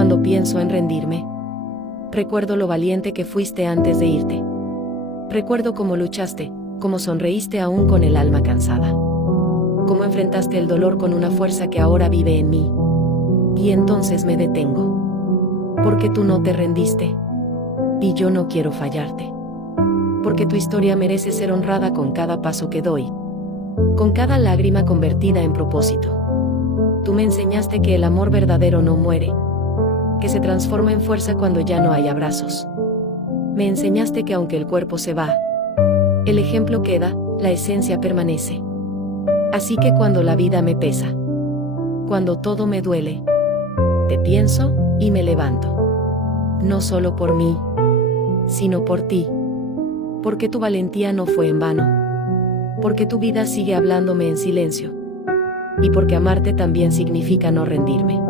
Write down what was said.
Cuando pienso en rendirme, recuerdo lo valiente que fuiste antes de irte. Recuerdo cómo luchaste, cómo sonreíste aún con el alma cansada. Cómo enfrentaste el dolor con una fuerza que ahora vive en mí. Y entonces me detengo. Porque tú no te rendiste. Y yo no quiero fallarte. Porque tu historia merece ser honrada con cada paso que doy. Con cada lágrima convertida en propósito. Tú me enseñaste que el amor verdadero no muere. Que se transforma en fuerza cuando ya no hay abrazos. Me enseñaste que aunque el cuerpo se va, el ejemplo queda, la esencia permanece. Así que cuando la vida me pesa, cuando todo me duele, te pienso y me levanto. No solo por mí, sino por ti. Porque tu valentía no fue en vano. Porque tu vida sigue hablándome en silencio. Y porque amarte también significa no rendirme.